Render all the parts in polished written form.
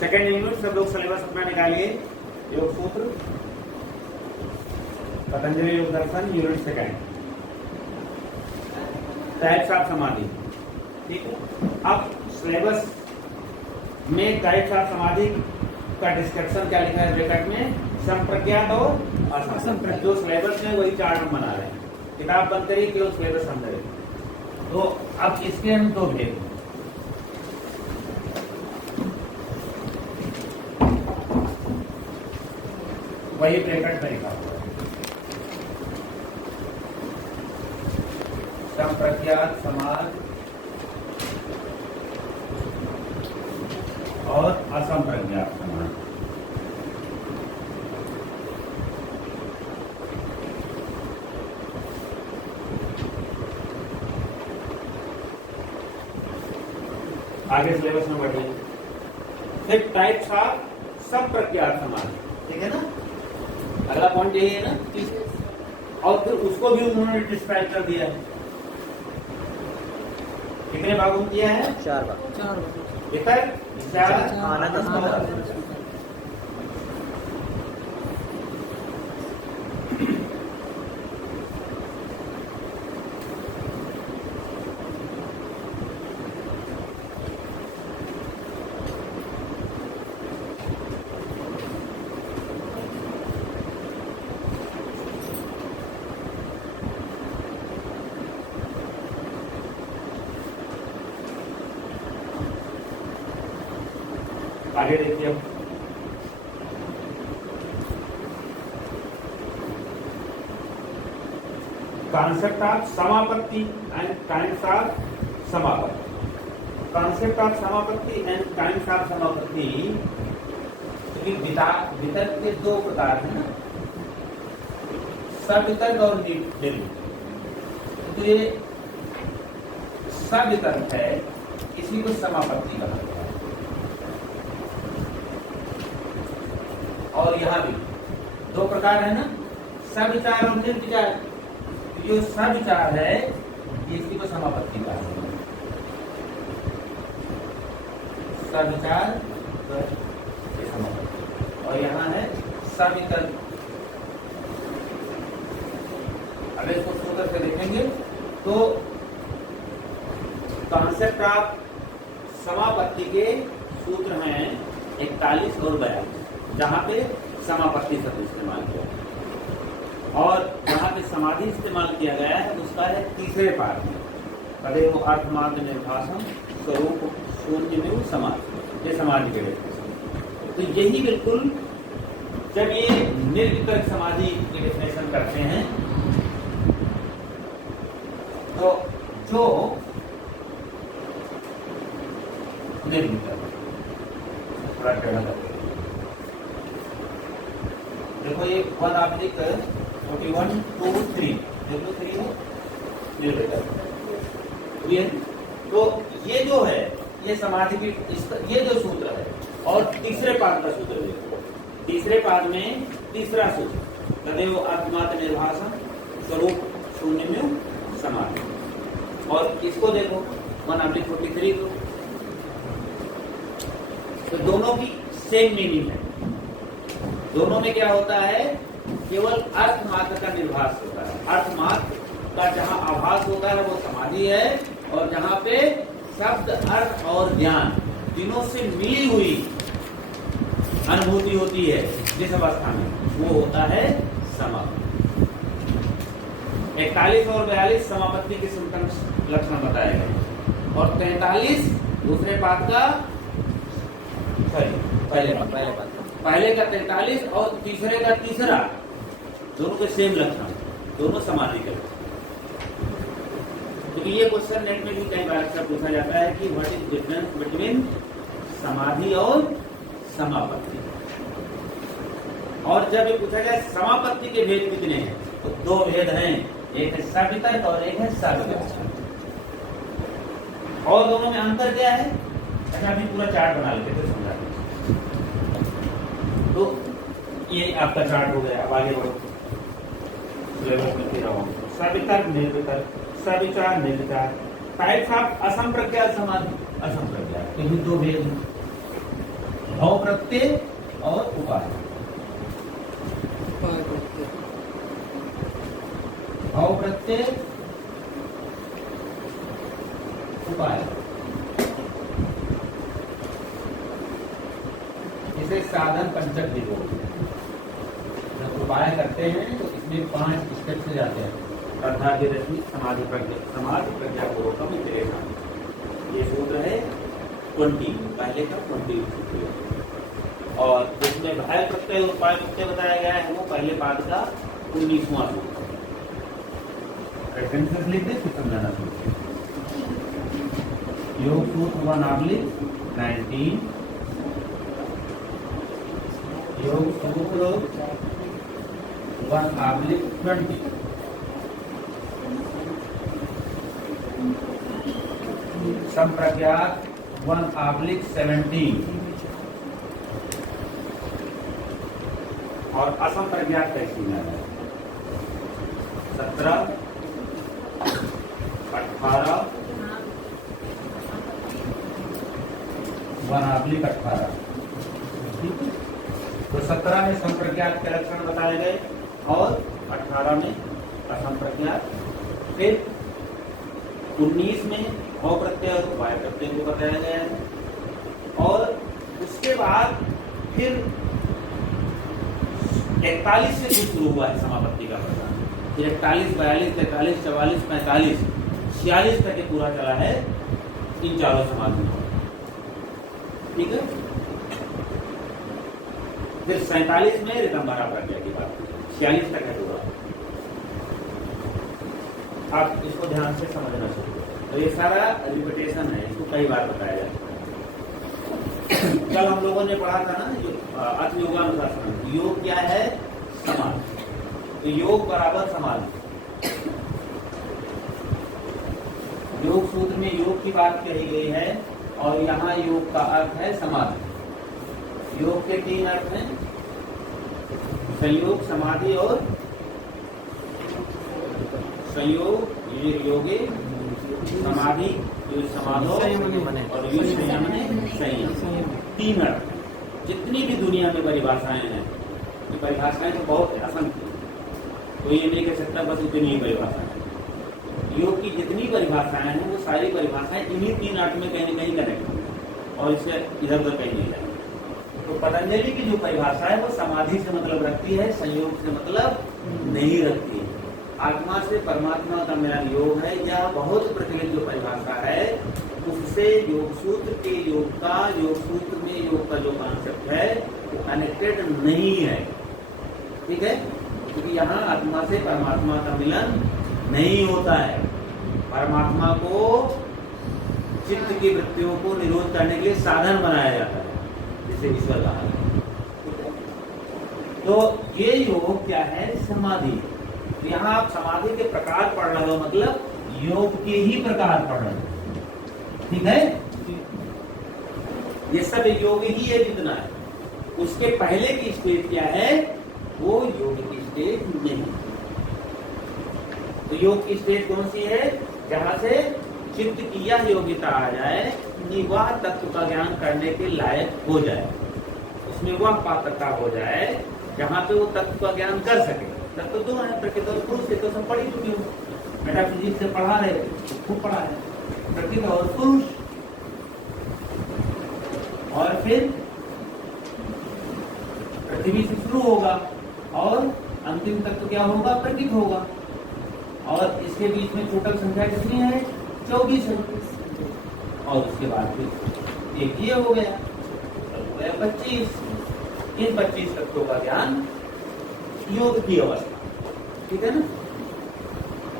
Second unit सब लोग syllabus अपना निकालिए। योग सूत्र पतंजलि योग दर्शन यूनिट सेकेंड, टाइप्स ऑफ समाधि। ठीक है, अब सिलेबस में टाइप्स ऑफ समाधि का डिस्क्रिप्शन क्या लिखा है ब्रैकेट में, संप्रज्ञात और असंप्रज्ञात। जो सिलेबस में वही चार्ट हम बना रहे हैं, किताब बंद करिए केवल सिलेबस समझे। तो अब इसके हम दो भेद, वही ब्रैकेट में लिखा हुआ है, संप्रज्ञात समाज और असंप्रज्ञात समाज। आगे सिलेबस में बढ़िए। फिर टाइप्स ऑफ संप्रज्ञात समाज, ठीक है ना, अगला पॉइंट यही है ना। और फिर उसको भी उन्होंने डिस्क्राइब कर दिया है। कितने भागों में किया है? 4 भाग। वितर्क, विचार, आनंद। आगे देखिए अब कॉन्सेप्ट ऑफ समापत्ति एंड काइंड्स ऑफ समापत्ति। कॉन्सेप्ट ऑफ समापत्ति एंड काइंड्स ऑफ समापत्ति, क्योंकि वितर्क के दो प्रकार हैं ना, सवितर्क और निर्वितर्क। तो ये सवितर्क है, इसी को समापत्ति कहा जाता है। और यहाँ भी दो प्रकार है ना, सविचार और निर्विचार। जो सविचार है इसी को समापत्ति कहा जाता है। सविचार ये समापत्ति, और यहाँ है सवितर्क। अब इसको सूत्र से देखेंगे तो कॉन्सेप्ट ऑफ समापत्ति के सूत्र हैं 41 और 42, जहाँ पे समापत्ति शब्द इस्तेमाल किया है। और जहाँ पे समाधि इस्तेमाल किया गया है उसका है तीसरे पाठ में, तदेव अर्थमार्ग निर्भाषम स्वरूप शून्य में समाधि, ये समाधि के डेफिनेशन। तो यही बिल्कुल जब ये निर्विकल्प समाधि की डेफिनेशन करते हैं तो जो निर्विकल्प थोड़ा टेढ़ा करते हैं। देखो ये 1 ऑब्लिक 41 2 3, देखो 3 है निर्विकल्प। ये तो ये जो है ये समाधि की ये जो सूत्र है, और तीसरे पाद का सूत्र देखो, तीसरे पाद में तीसरा सूत्र तदेव आत्मात् निर्भाषम स्वरूप शून्य में समाधि। और इसको देखो 1 ऑब्लिक 43 को, तो दोनों की सेम मीनिंग है। दोनों में क्या होता है, केवल अर्थ मात्र का निर्भास होता है। अर्थ मात्र का जहां आभास होता है वो समाधि है, और जहां पे शब्द अर्थ और ज्ञान तीनों से मिली हुई अनुभूति होती है जिस अवस्था में, वो होता है समाधि। 41 और 42 समापत्ति के सिम्टम्स लक्षण बताए गए, और 43 दूसरे पाद का पहले का 43 और तीसरे का तीसरा, दोनों के सेम लक्षण, दोनों समाधि के लक्षण। क्योंकि ये क्वेश्चन नेट में भी कई बार अक्सर पूछा जाता है कि व्हाट इज डिफरेंस बिटवीन समाधि और समापत्ति। और जब ये पूछा जाए समापत्ति के भेद कितने हैं, तो 2 भेद हैं, एक है सवितर्क और एक है सविचार। और दोनों में अंतर क्या है, अच्छा अभी पूरा चार्ट बना लेते फिर समझा दें। तो ये आपका चार्ट हो गया। अब आगे बढ़ो, सिलेबस में फिर आओ। सवितर्क निर्वितर्क, सविचार निर्विचार। टाइप्स ऑफ असंप्रज्ञात समाधि, असंप्रज्ञात के भी 2 भेद हैं। भव प्रत्यय और उपाय। भव प्रत्यय उपाय, इसे साधन पंचक भी बोलते हैं। जब उपाय करते हैं तो इसमें 5 स्टेप से जाते हैं। श्रद्धा की रश्मि समाधि प्रज्ञा पूर्वकम इतरेना, ये सूत्र है 20, पहले का 20 सूत्र है। और जिसमें भय प्रत्यय और उपाय प्रत्यय बताया गया है वो पहले पाद का 19वां सूत्र। रेफरेंसेस लिख दे फिर समझाना सूत्र। योग सूत्र 1/19, योग सूत्र 1/20, संप्रज्ञात 1/17 और असंप्रज्ञात कैसी है 17, 18, 1/18। तो 17 में संप्रज्ञात के लक्षण बताए गए और 18 में असंप्रज्ञात। फिर 19 में भव प्रत्यय और उपाय प्रत्यय को बताया गया है। और उसके बाद फिर 41 से शुरू हुआ है समापत्ति का प्रकार। फिर 41, 42, 43, 44, 45, 46 तक पूरा चला है इन चारों समाधियों। ठीक है। फिर 47 में ऋतंभरा प्रज्ञा की बात, 46 तक है पूरा। आप इसको ध्यान से समझना चाहिए। तो ये सारा रिपीटेशन है, इसको कई बार बताया जाता है। कल हम लोगों ने पढ़ा था ना जो अथ योगानुशासन, योग क्या है? समाधि। तो योग बराबर समाधि। योग सूत्र में योग की बात कही गई है और यहाँ योग का अर्थ है समाधि। योग के 3 अर्थ हैं, संयोग, समाधि और संयोग योगे, समाधि समाधो और संयम। 3 अर्थ। जितनी भी दुनिया में परिभाषाएं हैं, ये परिभाषाएं तो बहुत असंख्य, तो ये नहीं कह सकता बस इतनी ही परिभाषाएं। योग की जितनी परिभाषाएं हैं वो सारी परिभाषाएं इन्हीं 3 अर्थ में कहीं न कहीं कनेक्ट है और इससे इधर उधर कहीं नहीं जाए। तो पतंजलि की जो परिभाषा है वो समाधि से मतलब रखती है, संयोग से मतलब नहीं रखती है। आत्मा से परमात्मा का मिलन योग है, यह बहुत प्रचलित जो परिभाषा है उससे योग सूत्र के योग सूत्र में योग का जो कॉन्सेप्ट है वो कनेक्टेड नहीं है। ठीक है, क्योंकि यहाँ आत्मा से परमात्मा का मिलन नहीं होता है। परमात्मा को चित्त की वृत्तियों को निरोध करने के लिए साधन बनाया जाता है, जिसे ईश्वर कहा है। तो ये योग क्या है? समाधि। तो यहाँ आप समाधि के प्रकार पढ़ रहे हो, मतलब योग के ही प्रकार पढ़ रहे हो। ठीक है, ये सब योग ही है जितना है। उसके पहले की स्टेज क्या है? वो योग की स्टेज नहीं। तो योग की स्टेज कौन सी है? जहां से चित्त की यह योग्यता आ जाए कि वह तत्व का ज्ञान करने के लायक हो जाए, उसमें वह पात्रता हो जाए जहां पे वो तत्व का ज्ञान कर सके। तत्व 2 है, प्रकृति और पुरुष। तो सब पढ़ी चुकी हूँ, मेटाफिजिक्स से पढ़ा रहे, खूब पढ़ा है, प्रकृति और पुरुष। और फिर पृथ्वी से शुरू होगा और अंतिम तत्व क्या होगा? प्रकृति होगा। और इसके बीच में टोटल संख्या कितनी है? 24 है। और उसके बाद फिर एक ये हो गया, हो गया 25। इन 25 तत्वों का ज्ञान योग की अवस्था। ठीक है ना?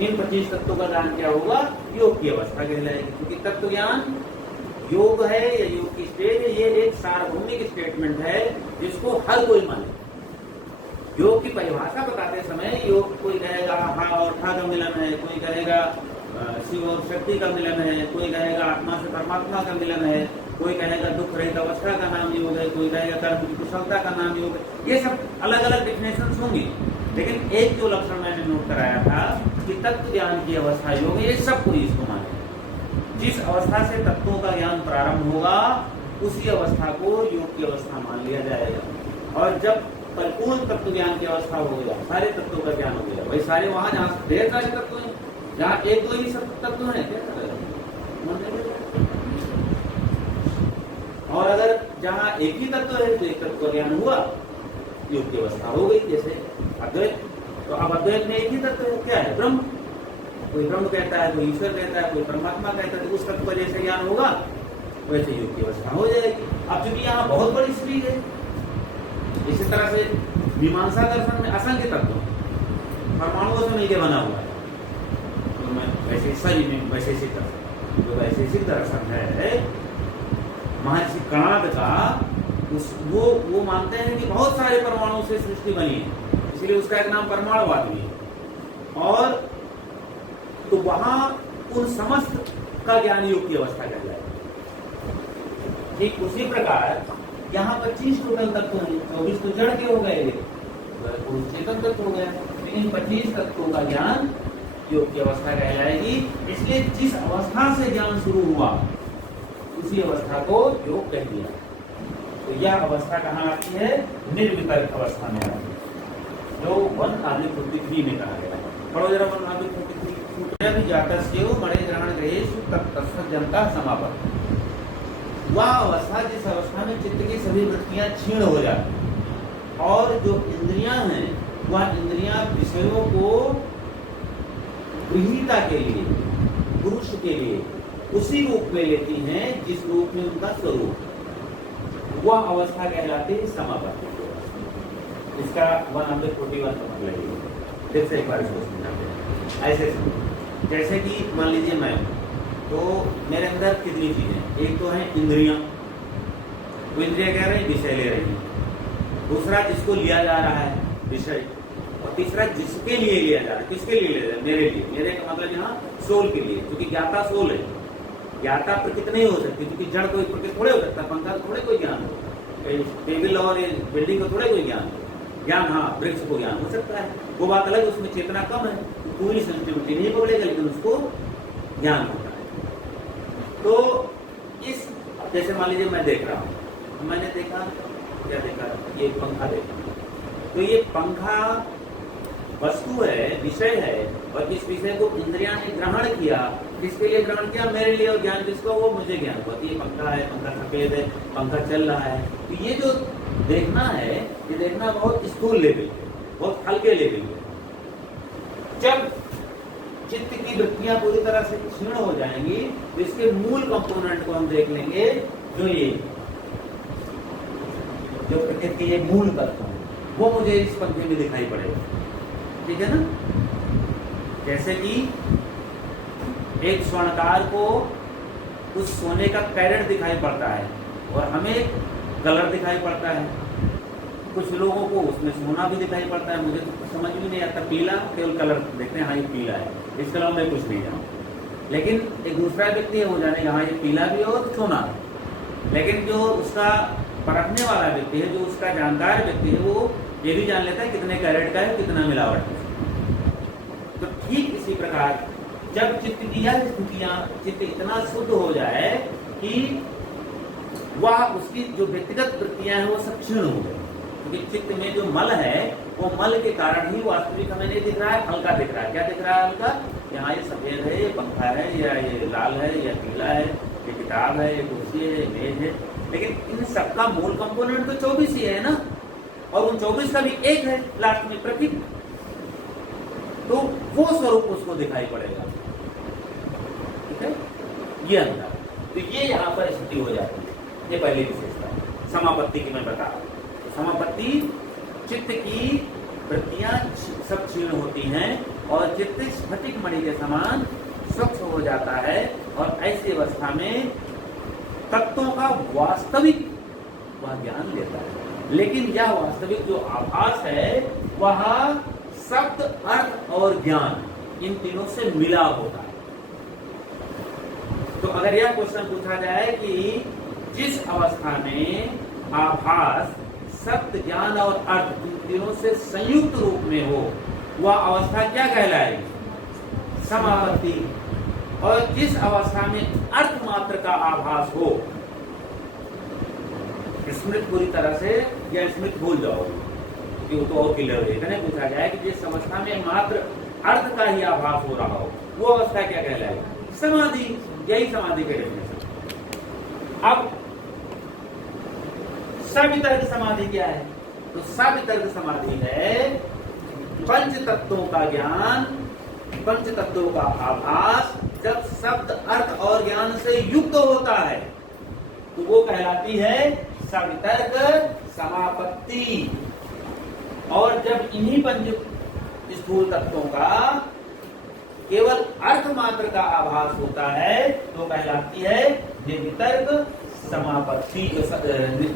इन 25 तत्वों का ज्ञान क्या होगा? योग की अवस्था कहलाएगी। क्योंकि तत्व ज्ञान योग है या योग की स्टेज है, ये एक सार्वभौमिक स्टेटमेंट है जिसको हर कोई माने। योग की परिभाषा बताते समय योग कोई कहेगा हा और ठा का मिलन है, कोई कहेगा शिव और शक्ति का मिलन है, कोई कहेगा आत्मा से परमात्मा का मिलन है, कोई कहेगा दुख रहित अवस्था का नाम योग है, कोई कहेगा कर्म की कुशलता का नाम योग है। ये सब अलग अलग डिफिनेशन होंगी, लेकिन एक जो लक्षण मैंने नोट कराया था कि तत्व ज्ञान की अवस्था योग, ये सब कोई इसको माने। जिस अवस्था से तत्वों का ज्ञान प्रारंभ होगा उसी अवस्था को योग की अवस्था मान लिया जाएगा। और जब परिपूर्ण तत्व ज्ञान की अवस्था हो गया, सारे तत्वों का ज्ञान हो गया, भाई सारे वहां जहाँ ढेर सारे तत्व हैं, जहाँ एक दो ही सब तत्व हैं क्या, और अगर जहाँ एक ही तत्व है तो एक तत्व का ज्ञान हुआ, योग की अवस्था हो गई। जैसे अद्वैत, तो अब अद्वैत में एक ही तत्व है, क्या है, ब्रह्म। कोई ब्रह्म कहता है, कोई ईश्वर कहता है, कोई परमात्मा कहता है, तो उस तत्व का जैसे ज्ञान होगा वैसे योग की अवस्था हो जाएगी। अब चूंकि यहाँ बहुत बड़ी स्पीड है, इसी तरह से मीमांसा दर्शन में असंख्य तत्व परमाणुओं से मिलकर बना हुआ है, तो मैं वैशेषिक दर्शन, जो वैशेषिक दर्शन है महर्षि कणाद का, वो मानते हैं कि बहुत सारे परमाणुओं से सृष्टि बनी है, इसलिए उसका एक नाम परमाणुवाद भी है। और तो वहां उन समस्त का ज्ञान योग की अवस्था कहलाएगा। ठीक उसी प्रकार यहाँ 25 टोटल तत्व हैं, 24 तो जड़ के हो गए, चेतन तत्व हो गया, लेकिन 25 तत्वों का ज्ञान योग की अवस्था कहलाएगी। इसलिए जिस अवस्था से ज्ञान शुरू हुआ उसी अवस्था को योग कह दिया। तो यह अवस्था कहाँ आती है, निर्विकल्प अवस्था में आती है, जो 143 में कहा गया है। पढ़ो जरा 143 जातस्यो मणे ग्रहण ग्रहेषु तत्तस्य जनता समापत्ति। वह अवस्था जिस अवस्था में चित्त की सभी वृत्तियां क्षीण हो जाती और जो इंद्रियां हैं वह इंद्रियां विषयों को गृहीता के लिए, पुरुष के लिए उसी रूप में लेती हैं जिस रूप में उनका स्वरूप, वह अवस्था कहलाती है समापत्ति। इसका 141 का मतलब है। फिर से एक बार इसको समझाते हैं। ऐसे जैसे कि मान लीजिए मैं, तो मेरे अंदर कितनी चीजें, एक तो है इंद्रियां, वो इंद्रियां कह रही विषय ले रही है, दूसरा जिसको लिया जा रहा है विषय, और तीसरा जिसके लिए लिया जा रहा है। किसके लिए लिया जा रहा है, मेरे लिए। मेरे का मतलब यहाँ सोल के लिए, क्योंकि ज्ञाता सोल है। ज्ञाता प्रकृति नहीं हो सकती, क्योंकि जड़ कोई प्रकृति थोड़े हो सकता, पंखा तो थोड़े कोई ज्ञान हो, टेबल और बिल्डिंग को थोड़े कोई ज्ञान हो। ज्ञान हाँ वृक्ष को ज्ञान हो सकता है, वो बात अलग, उसमें चेतना कम है, तो पूरी सेंसिटिविटी नहीं पकड़ेगा, लेकिन उसको ज्ञान होता है। तो इस जैसे मान लीजिए मैं देख रहा हूँ, मैंने देखा, क्या देखा, ये पंखा देखा, तो ये पंखा वस्तु है, विषय है, और इस विषय को इंद्रिया ने ग्रहण किया। किसके लिए ग्रहण किया, मेरे लिए, और ज्ञान किसको, वो मुझे ज्ञान हुआ कि ये पंखा है, पंखा सफेद है, पंखा चल रहा है। तो ये जो देखना है, ये देखना बहुत स्थूल लेवल पे, बहुत हल्के लेवल पे। जब चित्त की वृत्तियां पूरी तरह से क्षीण हो जाएंगी तो इसके मूल कंपोनेंट को हम देख लेंगे, जो प्रकृति के मूल तत्व है, वो मुझे इस पंखे में दिखाई पड़ेगा। ठीक है ना। जैसे कि एक स्वर्णकार को उस सोने का कैरेट दिखाई पड़ता है और हमें कलर दिखाई पड़ता है, कुछ लोगों को उसमें सोना भी दिखाई पड़ता है। मुझे तो समझ भी नहीं आता, पीला केवल कलर देखते हैं, हाँ ये पीला है, इसके अलावा मैं कुछ नहीं जानूँ। लेकिन एक दूसरा व्यक्ति है, वो जानेगा हाँ ये पीला भी और सोना। लेकिन जो उसका परखने वाला व्यक्ति है, जो उसका जानकार व्यक्ति है, वो ये भी जान लेता है कितने कैरेट का है, कितना मिलावट है। तो ठीक इसी प्रकार जब चित्त की यह स्थितियां, चित्त इतना शुद्ध हो जाए कि वह उसकी जो व्यक्तिगत वृत्तियां हैं वो सब क्षीण हो गए, क्योंकि चित्त में जो मल है वो मल के कारण ही वास्तविक हमें नहीं दिख रहा है, हल्का दिख रहा है। क्या दिख रहा है हल्का, यहाँ ये सफेद है, ये पंखा है, या ये लाल है, या पीला है, ये किताब है, ये कुर्सी है, ये मेज है। लेकिन इन सबका मूल कंपोनेंट तो 24 ही है ना, और उन 24 का भी एक है लास्ट में प्रतीक, तो वो स्वरूप उसको दिखाई पड़ेगा। ठीक है, ये अंदर, तो ये यहाँ पर स्थिति हो जाती है। ये पहली विशेषता समापत्ति की मैं बता रहा हूँ। तो समापत्ति, चित्त की वृत्तियां सब क्षीण होती हैं और चित्त स्फटिक मणि के समान स्वच्छ हो जाता है, और ऐसी अवस्था में तत्वों का वास्तविक वह ज्ञान लेता है। लेकिन यह वास्तविक जो आभास है वह शब्द, अर्थ और ज्ञान, इन तीनों से मिला होता है। तो अगर यह क्वेश्चन पूछा जाए कि जिस अवस्था में आभास, शब्द, ज्ञान और अर्थ इन तीनों से संयुक्त रूप में हो, वह अवस्था क्या कहलाएगी, समापत्ति। और जिस अवस्था में अर्थ मात्र का आभास हो स्मृति पूरी तरह से या स्मृति भूल जाओगे, कि वो तो और क्लियर हो जाएगा। पूछा जाए कि जिस अवस्था में मात्र अर्थ का ही आभास हो रहा हो, वो अवस्था क्या कहलाएगी? समाधि। यही समाधि के डेफिनेशन। अब सवितर्क समाधि क्या है? तो सवितर्क समाधि है पंच तत्वों का ज्ञान, पंच तत्वों का आभास जब शब्द अर्थ और ज्ञान से युक्त होता है, तो वो कहलाती है सवितर्क समापत्ति। और जब इन्हीं पंच स्थूल तत्वों का केवल अर्थ मात्र का आभास होता है, तो कहलाती है निर्वितर्क समापत्ति,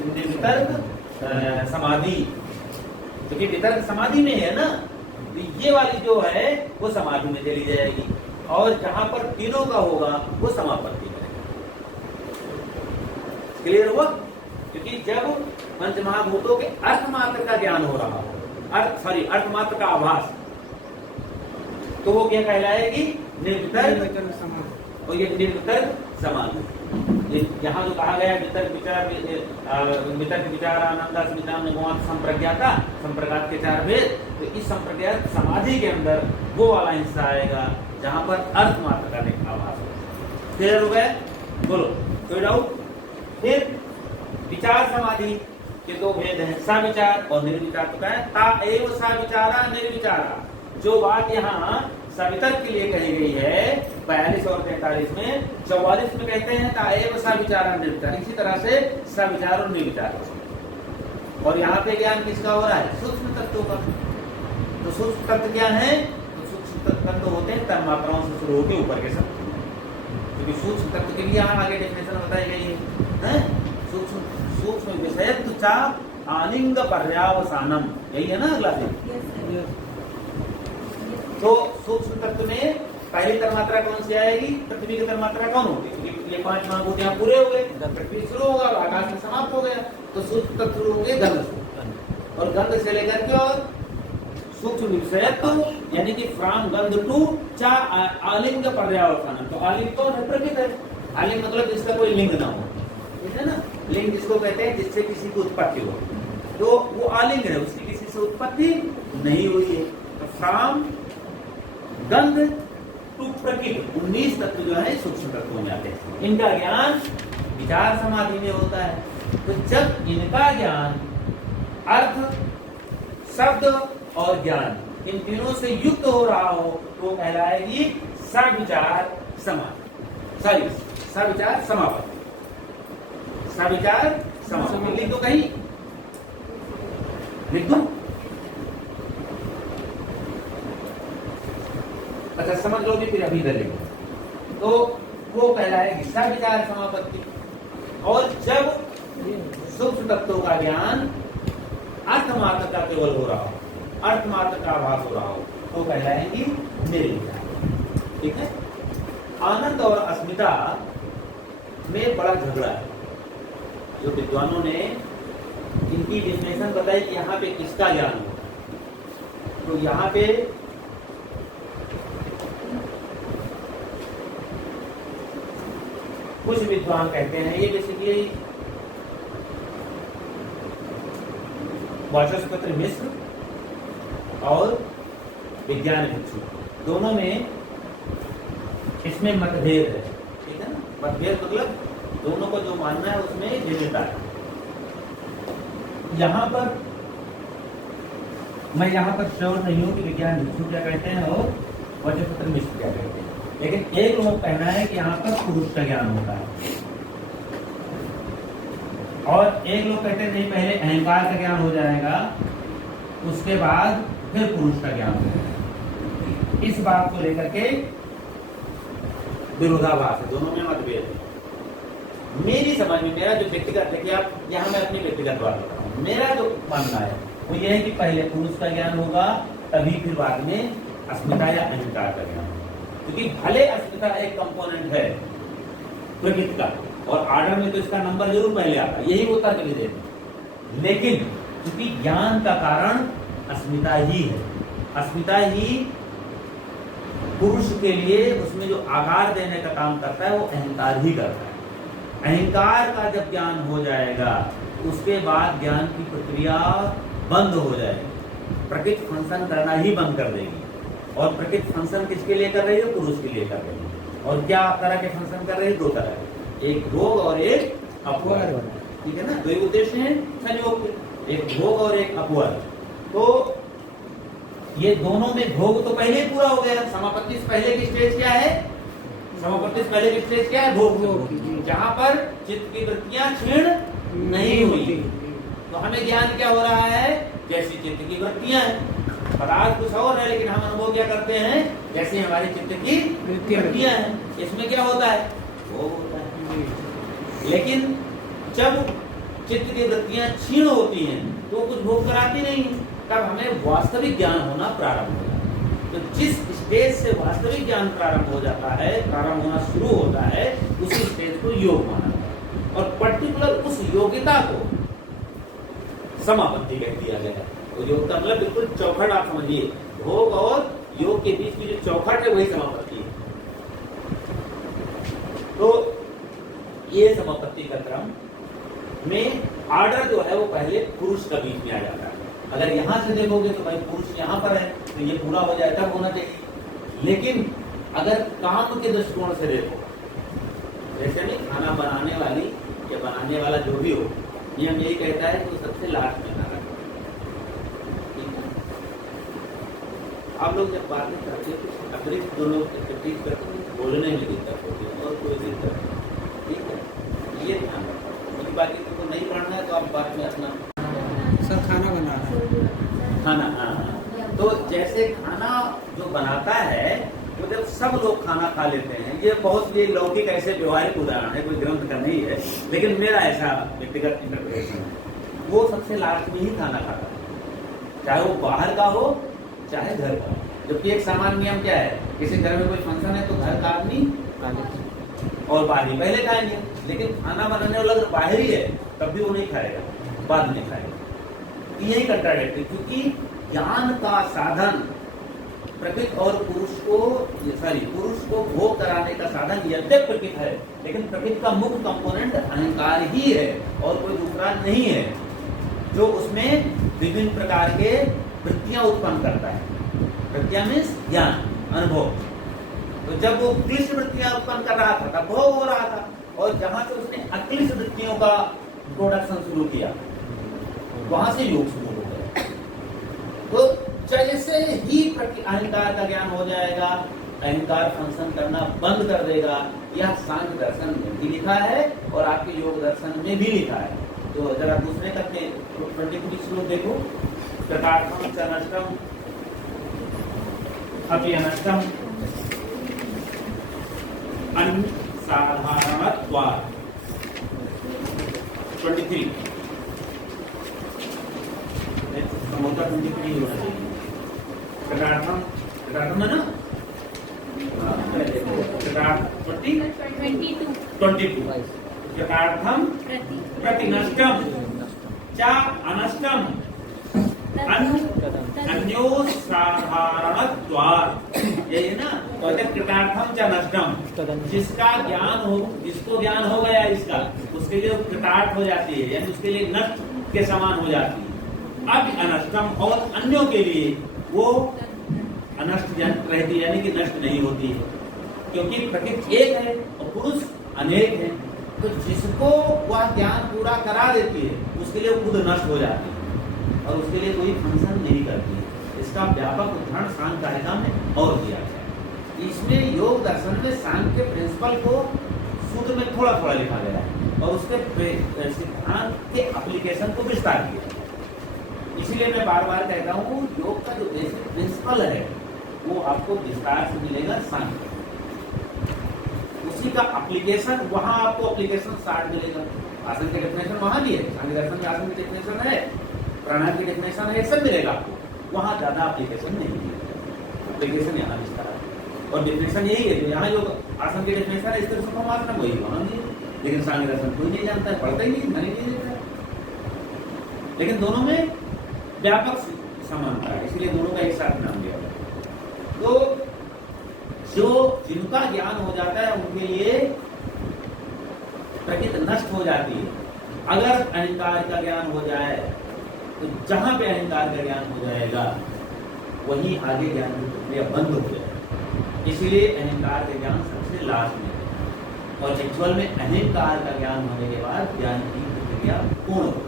निर्वितर्क समाधि। क्योंकि वितर्क समाधि में है ना, तो ये वाली जो है वो समाधि में चली जाएगी, और जहां पर तीनों का होगा वो समापत्ति में। क्लियर हुआ? क्योंकि जब पंचमहाभूतों के अर्थ मात्र का ज्ञान हो रहा हो, अर्थ मात्र का आभास, तो वो क्या कहलाएगी? निर्वितर्क समाधि। और ये निर्वितर्क समाधि। यहाँ जो कहा गया वितर्क विचार आनंद स्मितान संप्रज्ञाता, संप्रज्ञात के चार भेद, तो इस संप्रज्ञात समाधि के अंदर वो वाला हिस्सा आएगा जहां पर अर्थ मात्र का आभास हो। क्लियर हो गया? बोलो कोई डाउट? फिर विचार समाधि के दो भेद हैं, सविचार और निर्विचार। तो क्या है? ता एव सविचारा निर्विचारा। जो बात यहाँ सवितर्क के लिए कही गई है 42 और 43 में, 44 में कहते हैं ता एव सविचारा निर्विचार। इसी तरह से सविचार और निर्विचार। और यहाँ पे ज्ञान किसका हो रहा है? सूक्ष्म तत्वों का। तो सूक्ष्म तत्व क्या है? तो सूक्ष्म तत्व होते हैं तन्मात्राओं से शुरू होकर ऊपर के सब, क्योंकि सूक्ष्म तत्व के भी यहाँ आगे डेफिनेशन बताई गई है। सूक्ष्म विषयत्व चा आलिंग पर्यावसानम, यही है ना अगला दिन। तो सूक्ष्म तत्व में पहली तन्मात्रा कौन सी आएगी? पृथ्वी की तन्मात्रा कौन होगी? ये 5 महाभूत यहाँ पूरे हो गए, पृथ्वी शुरू होगा, आकाश में समाप्त हो गया, तो सूक्ष्म तत्व शुरू होंगे गंध से, और गंध से लेकर के और सूक्ष्म विषयत्व यानी कि फ्रॉम गंध टू चा आलिंग पर्यावसानम। तो आलिंग कौन है? प्रकृति है। आलिंग मतलब जिसका कोई लिंग ना हो, ठीक है ना? लिंग जिसको कहते हैं जिससे किसी की उत्पत्ति हो, तो वो आलिंग है, उसकी किसी से उत्पत्ति नहीं हुई है। तो फ्रॉम गंध टू प्रकृति 19 तत्व जो है सूक्ष्म तत्वों में आते हैं। इनका ज्ञान विचार समाधि में होता है। तो जब इनका ज्ञान अर्थ, शब्द और ज्ञान इन तीनों से युक्त हो रहा हो, तो कहलाएगी सविचार समाधि। सॉरी, सविचार समापत्ति। सविचार समापत्ति लिख दो कहीं, लिख दो। अच्छा समझ लोगे, फिर अभी इधर लिखो। तो वो कहलाएगी सविचार समापत्ति। और जब सूक्ष्म तत्वों का ज्ञान अर्थ मात्र का केवल हो रहा हो, अर्थ मात्र का आभास हो रहा हो, तो कहलाएंगी निर्विचार। ठीक है? आनंद और अस्मिता में बड़ा झगड़ा है। जो विद्वानों ने इनकी डेफिनेशन बताई कि यहाँ पे किसका ज्ञान हो, तो यहाँ पे कुछ विद्वान कहते हैं ये बेसिकली वाचस्पति मिश्र और विज्ञान भिक्षु दोनों में इसमें मतभेद है। ठीक है ना? मतभेद मतलब दोनों को जो मानना है उसमें भिन्नता है। यहाँ पर मैं यहाँ पर श्योर नहीं हूँ कि विज्ञान भिक्षु क्या कहते हैं और वाचस्पति मिश्र क्या कहते हैं, लेकिन एक लोग कहना है कि यहाँ पर पुरुष का ज्ञान होता है, और एक लोग कहते हैं नहीं, पहले अहंकार का ज्ञान हो जाएगा, उसके बाद फिर पुरुष का ज्ञान होगा। इस बात को लेकर के विरोधाभास है, दोनों में मतभेद है। मेरी समझ में, मेरा जो व्यक्तिगत, देखिए आप यहाँ मैं अपनी व्यक्तिगत बात बता रहा हूँ, मेरा जो मानना है वो ये है कि पहले पुरुष का ज्ञान होगा, तभी फिर बाद में अस्मिता या अहंकार का ज्ञान होगा। क्योंकि भले अस्मिता एक कंपोनेंट है प्रकृति का, और आर्डर में तो इसका नंबर जरूर पहले आता है, यही होता चले जाए, लेकिन क्योंकि ज्ञान का कारण अस्मिता ही है, अस्मिता ही पुरुष के लिए उसमें जो आकार देने का काम करता है वो अहंकार ही करता है। अहंकार का जब ज्ञान हो जाएगा उसके बाद ज्ञान की प्रक्रिया बंद हो जाएगी, प्रकृति फंक्शन करना ही बंद कर देगी। और प्रकृति फंक्शन किसके लिए कर रही है? पुरुष के लिए कर रही है। और क्या तरह के फंक्शन कर रही है? दो तरह के, एक भोग और एक अपवर्ग, ठीक है ना। दो ही उद्देश्य है संयोग के, एक भोग और एक अपवर्ग। तो ये दोनों में भोग तो पहले ही पूरा हो गया। समापत्ति से पहले की स्टेज क्या है? समापत्ति से पहले की स्टेज क्या है? भोग, जहां पर चित्त की वृत्तियां क्षीण नहीं हुई। तो हमें ज्ञान क्या हो रहा है? जैसी चित्त की वृत्तियां हैं, पदार्थ कुछ और है लेकिन हम अनुभव क्या करते हैं? जैसे हमारी चित्त की वृत्तियां हैं। इसमें क्या होता है? भोग होता है। लेकिन जब चित्त की वृत्तियां क्षीण होती हैं तो कुछ भोग कराती नहीं, तब हमें वास्तविक ज्ञान होना प्रारंभ होता है। तो जिस स्टेज से वास्तविक ज्ञान प्रारंभ हो जाता है, प्रारंभ होना शुरू होता है, उसी स्टेज को योग माना जाता है। और पर्टिकुलर उस योग्यता को समापत्ति कह दिया गया है। तो योग का मतलब बिल्कुल चौखट आप समझिए, भोग और योग के बीच में जो चौखट है वही समापत्ति है। तो ये समापत्ति का क्रम में ऑर्डर जो है वो पहले पुरुष का बीच में आ जाता है। अगर यहां से देखोगे तो भाई पुरुष यहां पर है तो ये पूरा हो जाए, तब होना चाहिए। लेकिन अगर काम के दृष्टिकोण से देखो, जैसे नहीं खाना बनाने वाली या बनाने वाला जो भी हो, नियम यही कहता है कि सबसे लास्ट में खाना। आप लोग जब बात नहीं करते तो अतिरिक्त दो लोग तकलीफ करते हैं, बोलने में दिक्कत होती है और कोई दिक्कत नहीं, ठीक है। ये ध्यान रखो, क्योंकि बाकी तुमको नहीं पढ़ना है तो आप बाद में अपना सर खाना बनाना, खाना, हाँ। तो जैसे खाना जो बनाता है तो जब सब लोग खाना खा लेते हैं, ये बहुत ये लौकिक ऐसे व्यवहारिक उदाहरण है, कोई ग्रंथ का नहीं है, लेकिन मेरा ऐसा व्यक्तिगत इंटरप्रिटेशन है। वो सबसे लास्ट में ही खाना खाता है, चाहे वो बाहर का हो चाहे घर का। जबकि एक सामान्य नियम क्या है? किसी घर में कोई फंक्शन है तो घर का आदमी और बाहरी पहले खाएंगे, लेकिन खाना बनाने वाला अगर बाहरी है तब भी वो नहीं खाएगा, बाद में खाएगा। यही कंट्राडिक्टरी, क्योंकि ज्ञान का साधन प्रकृति और पुरुष को भोग कराने का साधन यद्यप प्रकृति है, लेकिन प्रकृति का मुख्य कंपोनेंट अहंकार ही है और कोई दूसरा नहीं है, जो उसमें विभिन्न प्रकार के वृत्तियां उत्पन्न करता है। वृत्तियां मीन्स ज्ञान, अनुभव। तो जब वो क्लिष्ट वृत्तियां उत्पन्न कर रहा था तब भोग हो रहा था, और जहां से उसने अक्लिष्ट वृत्तियों का प्रोडक्शन शुरू किया वहां से योग शुरू हो गया। तो जैसे ही अहंकार का ज्ञान हो जाएगा, अहंकार फंक्शन करना बंद कर देगा। यह सांख्य दर्शन में भी लिखा है और आपके योग दर्शन में भी लिखा है। तो जरा दूसरे तक के 23 श्लोक देखो। तथार्थम च नष्टम अपि अनष्टम अनसाधारणत्वात् 23 समोता 23 होना चाहिए। तथार्थम है ना, 22 तथार्थम प्रतिनष्टम च अनष्टम अन्यो साधारणत्वात्, यही है ना। कृतार्थम च नष्टम, जिसका ज्ञान हो, जिसको ज्ञान हो गया इसका, उसके लिए कृतार्थ हो जाती है, यानी उसके लिए नष्ट के समान हो जाती है। अब अनष्टम, और अन्यों के लिए वो अनष्ट रहती है, यानी कि नष्ट नहीं होती है, क्योंकि प्रकृति एक है और पुरुष अनेक है। तो जिसको वह ज्ञान पूरा करा देती है उसके लिए खुद नष्ट हो जाती है और उसके लिए कोई फंक्शन नहीं करती है। इसका व्यापक उदाहरण सांख्य कारिका में और दिया गया। इसमें योग दर्शन में सांख्य के प्रिंसिपल को सूत्र में थोड़ा थोड़ा लिखा गया है और उसके सिद्धांत के एप्लीकेशन को विस्तार किया। इसीलिए मैं बार बार कहता हूँ, योग का जो बेसिक प्रिंसिपल है वो आपको विस्तार से मिलेगा सांख्य, उसी का एप्लीकेशन वहां आपको एप्लीकेशन स्टार्ट मिलेगा। आसन की डेफिनेशन वहां भी है, सांख्य दर्शन में आसन की डेफिनेशन है, प्राणायाम की डेफिनेशन है, सब मिलेगा आपको। वहां ज्यादा एप्लीकेशन नहीं मिलेगा, एप्लीकेशन यहाँ विस्तार है। और डेफिनेशन यही है, जो यहाँ जो आसन की डेफिनेशन है स्थिर सुखम आसन वही वहां भी है, लेकिन सांख्य दर्शन कोई नहीं जानता है, पढ़ता ही नहीं, मन ही नहीं देता। लेकिन दोनों में व्यापक समानता है, इसलिए दोनों का एक साथ नाम दिया। तो जो जिनका ज्ञान हो जाता है उनके लिए प्रकृति नष्ट हो जाती है। अगर अहंकार का ज्ञान हो जाए तो जहां पे अहंकार का ज्ञान हो जाएगा वहीं आगे ज्ञान की प्रक्रिया बंद हो जाएगी। इसीलिए अहंकार का ज्ञान सबसे लास्ट में है और एक्चुअल में अहंकार का ज्ञान होने के बाद ज्ञान की प्रक्रिया पूर्ण हो।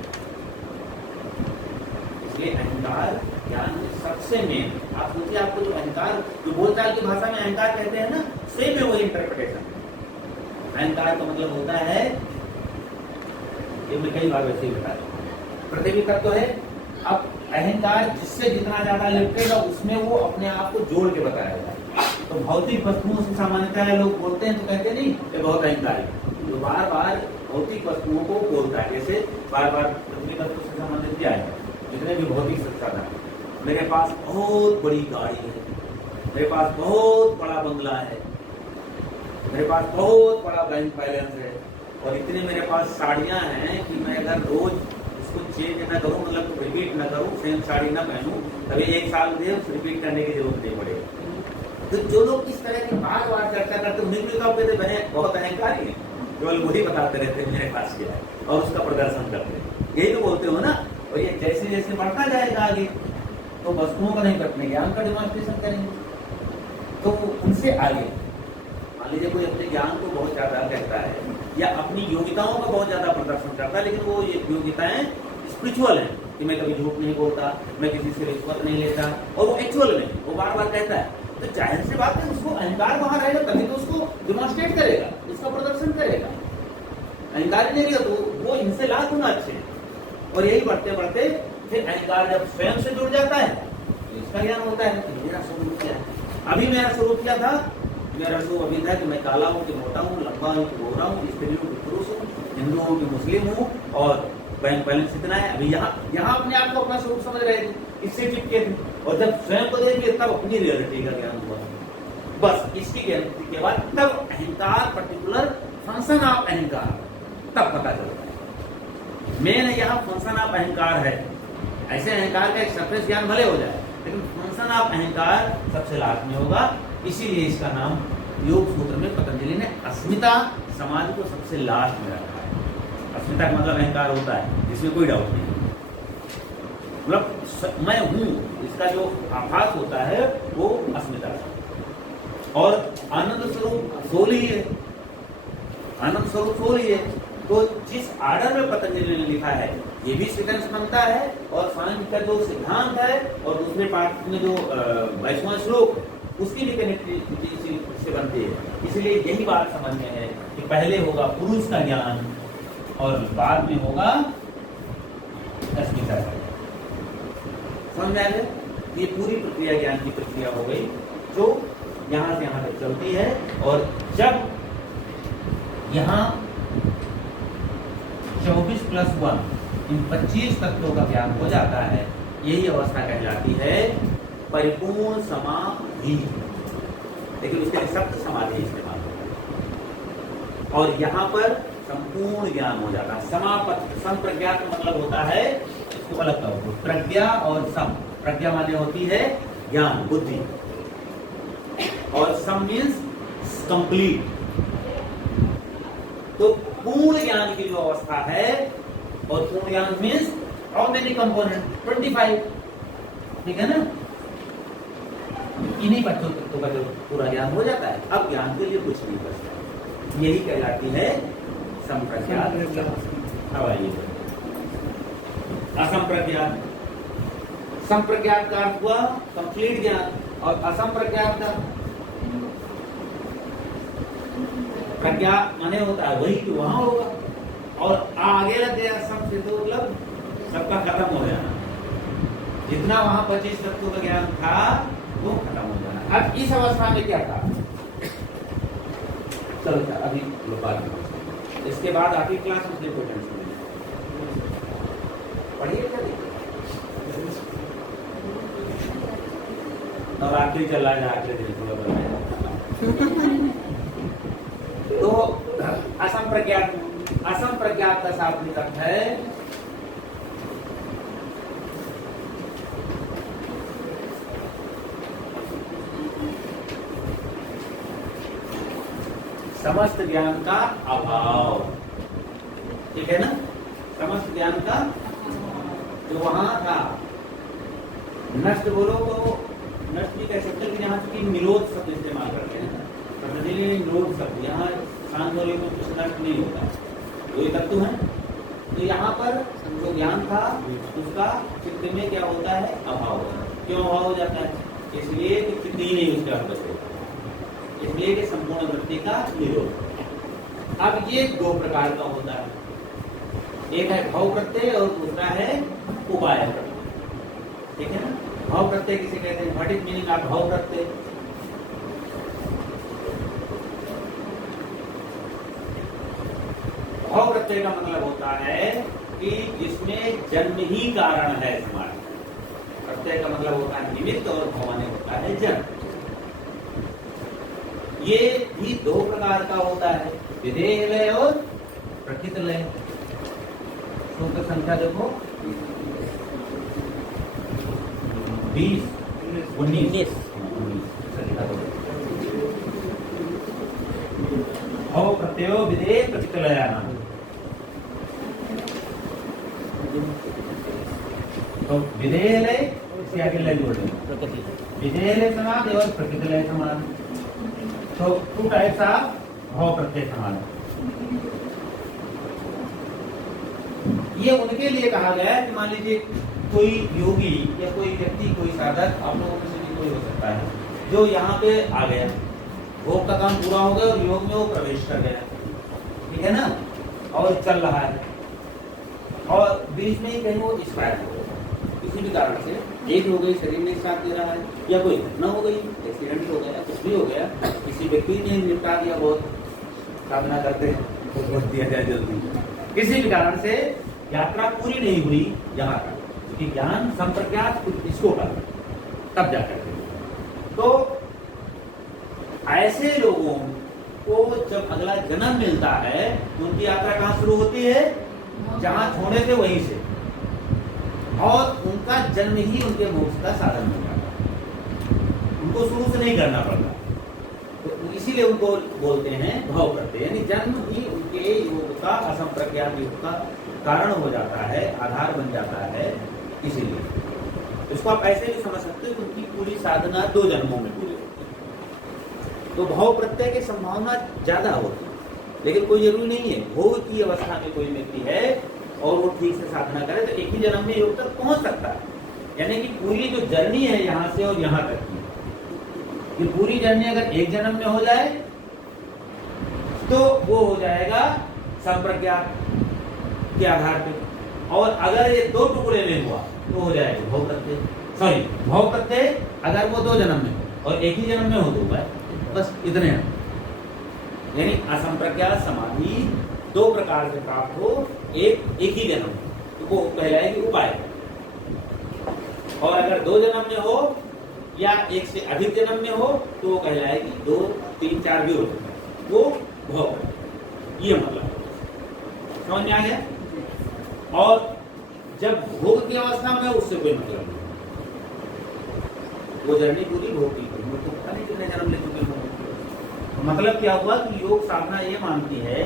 इसलिए अहंकार ज्ञान सबसे मेन। आप सोचिए, आपको जो अहंकार, जो बोलचाल की भाषा में अहंकार कहते हैं ना, सेम है वही इंटरप्रिटेशन। अहंकार का मतलब होता है, ये मैं कई बार वैसे ही बता दूं, पृथ्वी तत्व है। अब अहंकार जिससे जितना ज्यादा लिपटेड है उसमें वो अपने आप को जोड़ के बताया जाए। तो भौतिक वस्तुओं से सामान्यतः लोग बोलते हैं तो कहते नहीं ये बहुत अहंकार है, तो बार बार भौतिक वस्तुओं को बोलता है। जैसे बार बार पृथ्वी तत्व से संबंधित क्या है, जितने भी भौतिक संसाधन, मेरे पास बहुत बड़ी गाड़ी है, मेरे पास बहुत बड़ा बंगला है, मेरे पास बहुत बड़ा बैंक बैलेंस है, और इतने मेरे पास साड़ियां हैं कि मैं अगर रोज उसको चेंज न करूं, मतलब रिपीट न करूं, सेम साड़ी न पहनूं, तभी एक साल में रिपीट करने की जरूरत नहीं पड़ेगी। तो जो लोग इस तरह की बार बार चर्चा करते हैं उन्हें तो कहते बने बहुत अहंकारी है, केवल वही बताते रहते हैं मेरे पास क्या है और उसका प्रदर्शन करते हैं। यही तो बोलते हो ना। और ये जैसे जैसे बढ़ता जाएगा आगे तो वस्तुओं का नहीं करते, ज्ञान का डिमॉन्स्ट्रेशन करेंगे। तो उनसे आगे मान लीजिए कोई अपने ज्ञान को बहुत ज्यादा कहता है या अपनी योग्यताओं का बहुत ज्यादा प्रदर्शन करता है, लेकिन वो ये योग्यताएं स्पिरिचुअल हैं कि मैं कभी झूठ नहीं बोलता, मैं किसी से रिश्वत नहीं लेता, और वो एक्चुअल में वो बार बार कहता है, तो जाहिर सी बात है उसको अहंकार वहां रहेगा, तभी तो उसको डिमॉन्स्ट्रेट करेगा, उसका प्रदर्शन करेगा। अहंकार नहीं रहेगा तो वो इनसे लाख गुना अच्छे हैं। और यही बढ़ते बढ़ते फिर अहंकार जब स्वयं से जुड़ जाता है तो इसका ज्ञान होता है कि मेरा स्वरूप क्या है। अभी मेरा स्वरूप क्या था, मेरा स्वरूप अभी था कि मैं काला हूँ कि मोटा हूँ, लंबा हूँ कि गोरा हूँ, स्त्री हूँ कि पुरुष हूँ, हिंदू हूँ कि मुस्लिम हूँ, और बैंक बैलेंस इतना है। अभी यहाँ अपने आप को अपना स्वरूप समझ रहे थे, इससे चिपके थे, और जब स्वयं को देखे तब अपनी रियलिटी का ज्ञान हुआ। बस इसकी ज्ञान के बाद तब अहंकार, पर्टिकुलर फंक्शन ऑफ अहंकार तब पता चलता है। मेन यहाँ फंक्शन ऑफ अहंकार है। ऐसे अहंकार का एक सरफेस ज्ञान भले हो जाए, लेकिन फंक्शन ऑफ अहंकार सबसे लास्ट में होगा। इसीलिए इसका नाम योग सूत्र में पतंजलि ने अस्मिता समाधि को सबसे लास्ट में रखा है। अस्मिता का मतलब अहंकार होता है, इसमें कोई डाउट नहीं। मतलब मैं हूं, इसका जो आभास होता है वो अस्मिता है। और आनंद स्वरूप सोल ही है, आनंद स्वरूप सोल ही है। तो जिस आर्डर में पतंजलि ने लिखा है ये भी सिद्धांत बनता है, और सांख्य का जो सिद्धांत है और दूसरे पाठ में जो 22वां श्लोक उसकी भी कनेक्टिविटी से बनती है। इसलिए यही बात समझ में है कि पहले होगा पुरुष का ज्ञान और बाद में होगा अस्मिता का ज्ञान। समझ में आ गया? ये पूरी प्रक्रिया ज्ञान की प्रक्रिया हो गई जो यहां से यहां तक चलती है। और जब यहां 24+1 इन 25 तत्वों का ज्ञान हो जाता है, यही अवस्था कहलाती है परिपूर्ण समाधि। लेकिन उसके लिए सप्त समाधि इस्तेमाल होता है, और यहाँ पर संपूर्ण ज्ञान हो जाता है। समापत संप्रज्ञात मतलब होता है, इसको अलग करो, प्रज्ञा और सम। प्रज्ञा माने होती है ज्ञान, बुद्धि, और सम मीन्स कंप्लीट। तो पूर्ण ज्ञान की जो अवस्था है, और पूर्ण ज्ञान मीन्स हाउ मेनी कंपोनेंट, 25, ठीक है ना। इन्हीं बच्चों तत्वों का जो पूरा ज्ञान हो जाता है, अब ज्ञान के लिए कुछ नहीं बचता। यही कहलाती है संप्रज्ञात। अब आइए असंप्रज्ञात। संप्रज्ञात का अर्थ हुआ कंप्लीट ज्ञान, और असंप्रज्ञात का प्रज्ञा माने होता है वही जो वहां होगा, और आगे लग गया सब से तो मतलब सबका खत्म हो जाना। जितना वहां 25 तत्वों का ज्ञान था वो खत्म हो जाना। अब इस अवस्था में क्या था, चलो अभी बात में, इसके बाद आखिरी क्लास में कोई टेंशन नहीं, पढ़िए और आखिरी चल रहा है, आखिरी दिन थोड़ा बताया। तो असंप्रज्ञात, असंप्रज्ञात का शाब्दिक अर्थ है समस्त ज्ञान का अभाव। ठीक है ना, समस्त ज्ञान का जो वहां था। नष्ट बोलो तो नष्ट भी कह सकते हैं, यहाँ की निरोध शब्द इस्तेमाल करते हैं, पतंजलि ने निरोध शब्द, यहाँ शांत बोले तो कुछ नष्ट नहीं होता, वही तत्व है। तो यहाँ पर जो ज्ञान था उसका चित्त में क्या होता है, अभाव होता है। क्यों अभाव हो जाता है? इसलिए कि चित्त ही नहीं उसके अंदर से, इसलिए कि संपूर्ण वृत्ति का निरोध। अब ये दो प्रकार का होता है, एक है भाव प्रत्यय और दूसरा है उपाय प्रत्यय। ठीक है ना, भाव प्रत्यय किसे कहते हैं? व्हाट इज मीनिंग ऑफ भाव प्रत्यय? भाव प्रत्यय का मतलब होता है कि जिसमें जन्म ही कारण है समाज। प्रत्यय का मतलब होता है निमित्त और भाव माने होता है जन्म। ये भी दो प्रकार का होता है, विधेय लय और प्रकृत लय। सूत्र संख्या देखो 20, 19। भाव प्रत्ययो विधेय प्रकृत लयाना। तो विधेय लय इसके आगे लय जोड़ देंगे, विधेय लय समान और प्रकृत लय समान। तो टू टाइप्स ऑफ भाव प्रत्यय समान। ये उनके लिए कहा गया है कि मान लीजिए कोई योगी या कोई व्यक्ति, कोई साधक, आप लोगों में से भी कोई हो सकता है, जो यहाँ पे आ गया, भोग का काम पूरा हो गया और योग में वो प्रवेश कर गया, ठीक है ना, और चल रहा है और बीच में ही कहीं वो एक्सपायर हो गया किसी भी कारण से, एक हो गई, शरीर नहीं साथ दे रहा है, या कोई घटना हो गई, एक्सीडेंट हो गया, कुछ भी हो गया, किसी व्यक्ति ने निपटा दिया, बहुत साधना करते हैं तो बहुत दिया जाए जल्दी, किसी भी कारण से यात्रा पूरी नहीं हुई यहाँ तक, क्योंकि ज्ञान संप्रज्ञात इसको कर तब जाकर तो ऐसे लोगों को जब अगला जन्म मिलता है तो उनकी यात्रा कहाँ शुरू होती है? जहां छोड़े थे वहीं से, और उनका जन्म ही उनके मोक्ष का साधन बन जाता है, उनको शुरू से नहीं करना पड़ता। तो इसीलिए उनको बोलते हैं भाव प्रत्यय, यानी जन्म ही उनके योग का, असंप्रज्ञात योग का कारण हो जाता है, आधार बन जाता है। इसीलिए इसको आप ऐसे भी समझ सकते हो कि उनकी पूरी साधना 2 जन्मों में पूरी होती है। तो भाव प्रत्यय की संभावना ज्यादा होती है, लेकिन कोई जरूरी नहीं है। भोग की अवस्था में कोई व्यक्ति है और वो ठीक से साधना करे तो एक ही जन्म में योग तक पहुंच सकता है। यानी कि पूरी जो जर्नी है यहाँ से और यहाँ तक की, ये पूरी जर्नी अगर एक जन्म में हो जाए तो वो हो जाएगा संप्रज्ञात के आधार पे, और अगर ये 2 टुकड़े में हुआ तो हो जाएगा भाव प्रत्यय। सॉरी, भाव प्रत्यय अगर वो 2 जन्म में हो और एक ही जन्म में हो तो बस इतने हैं। यानी असंप्रज्ञात समाधि 2 प्रकार से प्राप्त हो, एक ही जन्म तो वो कहलाएगी उपाय, और अगर 2 जन्म में हो या 1 से अधिक जन्म में हो तो वो कहलाएगी 2, 3, 4 भी हो सकता है, वो भोग। ये मतलब समझ में आ गया। और जब भोग की अवस्था में उससे कोई मतलब नहीं, वो जर्नी पूरी भोग की, तो पता नहीं कितने जन्म ले चुके होंगे। मतलब क्या हुआ कि योग साधना ये मानती है